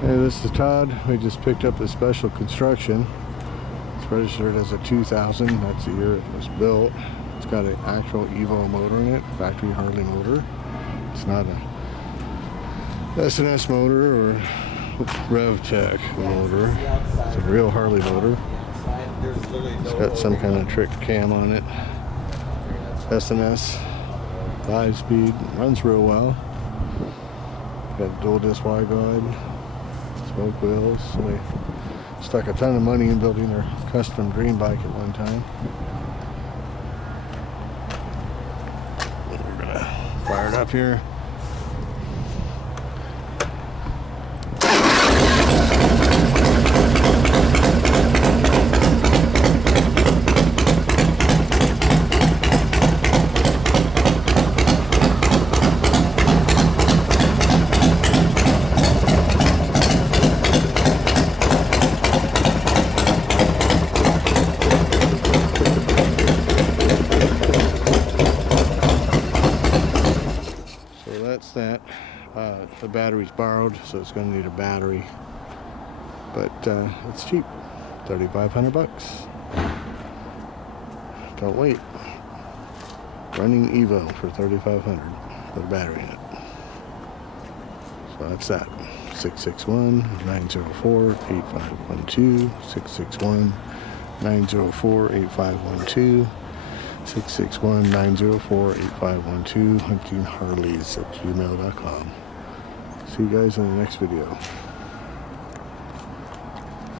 Hey, this is Todd. We just picked up a special construction. It's registered as a 2000. That's the year it was built. It's got an actual EVO motor in it, factory Harley motor. It's not a SNS motor or RevTech motor. It's a real Harley motor. It's got some kind of trick cam on it. SNS, 5-speed, runs real well. Got dual disc wide guide. Smoke wheels. So they stuck a ton of money in building their custom dream bike at one time. We're gonna fire it up here. That's that. The battery's borrowed, so it's going to need a battery, but it's cheap, 3,500 bucks. Don't wait. Running EVO for 3,500 with a battery in it. So that's that. 661-904-8512. 661-904-8512. 661-904-8512, HuntingHarleys@gmail.com. See you guys in the next video.